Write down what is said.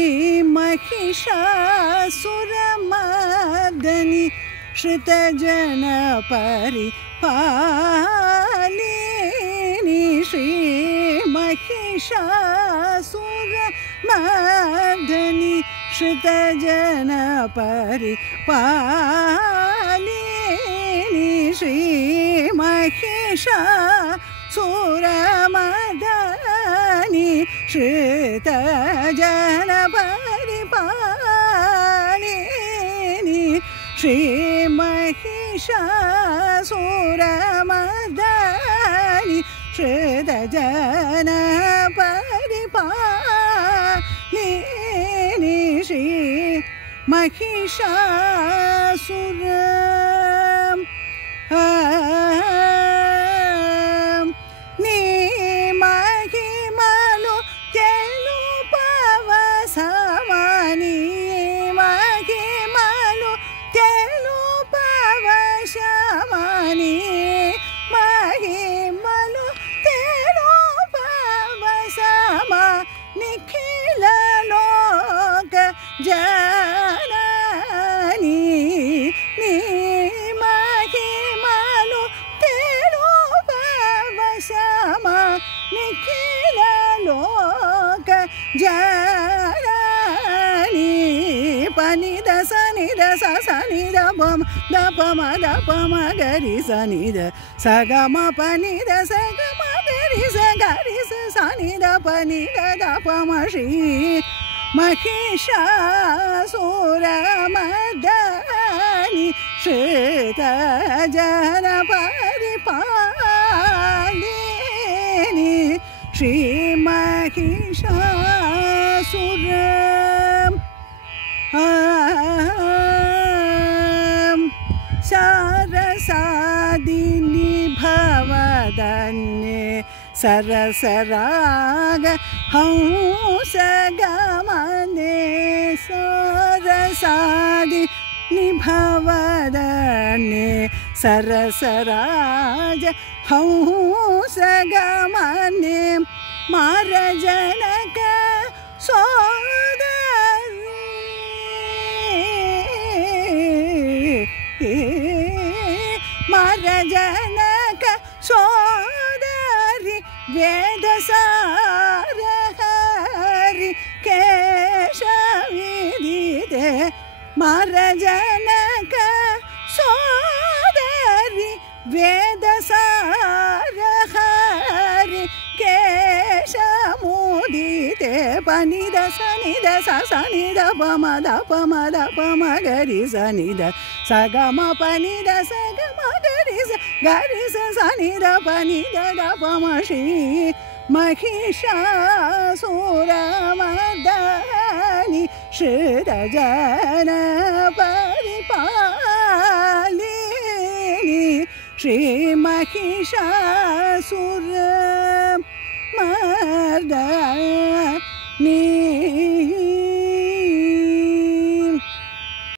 महिषासुरमर्दनि श्रुतजनपरिपालिनि श्री महिषासुरमर्दनि श्रुतजनपरिपालिनि श्री महिषासुरमर्दनि श्रुतजनपरिपालिनि श्री महिषासुरमर्दनि श्रुतजनपरिपालिनि श्री महिषासुर निखिल लोक जननी नी महिमलु तेरूपवशमा निखिल लोक जननी पनिद सनिद सनिद पम दपम दपम गरि सनिद सगम पनिद सगम गरि सनिद पनिद दपम श्री महिषासुरमर्दनि श्रुतजनपरिपालिनि श्री महिषासुर सरसादिनि भवदन्ये सरसराग हंसगमने सरसादि निभवदन्ये सरसराज हंसगमने मारजनक सोदरी मारजनक सोदरी वेदसारहरि केशविदिते मारजनक सोदरि वेदसारहरि केशमुदिते पनिद सनिद सनिद पम दपम दपम गरि सनिद सगम पनिद सगम गरि सनिद पनिद दपम श्री महिषासुरमर्दनि श्रुतजनपरिपालिनि श्री महिषा